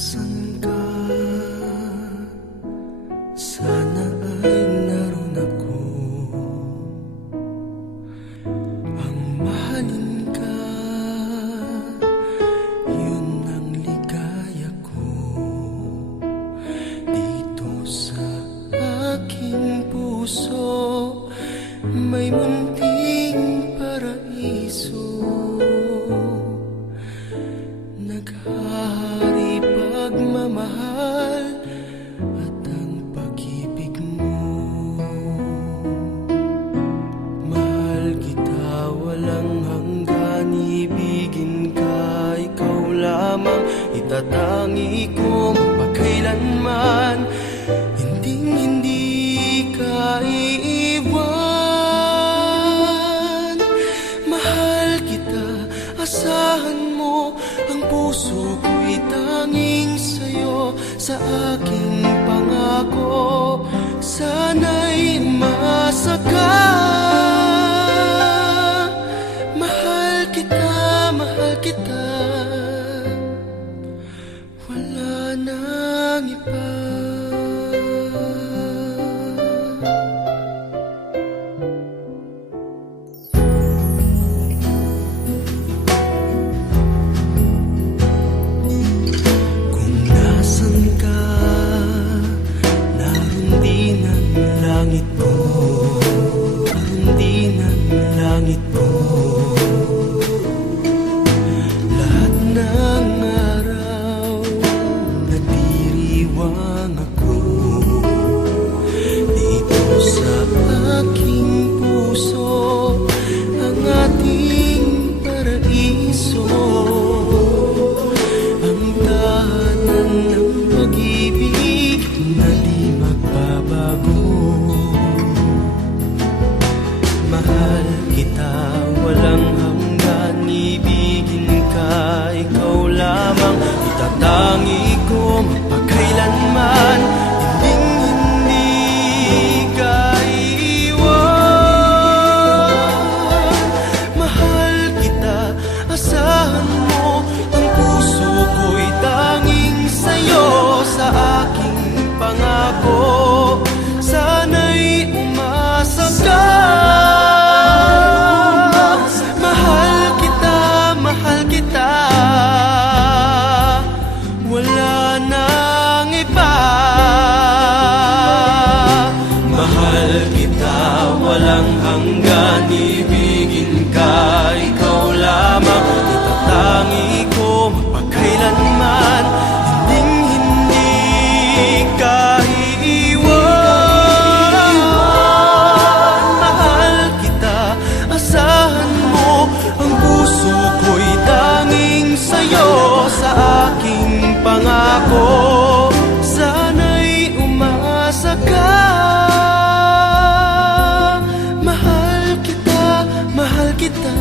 nasan ka? Sana ay naroon ako. Ang mahalin ka, yun ang ligaya ko. Dito sa aking puso may munting paraiso. Naghahari pagmamahal at ang pag-ibig mo. Mahal kita walang hanggan, ibigin ka, ikaw lamang itatangi ko magpakailanman. Hindi ka iiwan. Mahal kita, asahan mo, ang puso ko'y tanging sa'yo. Sa aking pangako, sana'y umasa ka. Mahal kita, wala nang iba. Langit ko, hindi ng langit ko. Lahat ng araw nagdiriwang ako. Dito sa aking puso ang ating paraiso. Ang tahanan ng pag-ibig na di magbabago. Mahal kita, walang hanggan, ibigin ka, ikaw lamang itatangi ko magpakailanman. Hindi ka iiwan. Mahal kita, asahan mo, ang puso ko'y tanging sa'yo. Sa aking pangako, sana'y umasa ka. Wala nang iba. Mahal kita, walang hanggan, ibigin ka, ikaw lamang itatangi ko magpakailanman. Hindi ka iiwan. Mahal kita, asahan mo, ang puso ko'y tanging sa'yo. Sa aking pangako, sana'y umasa ka. Mahal kita, mahal kita.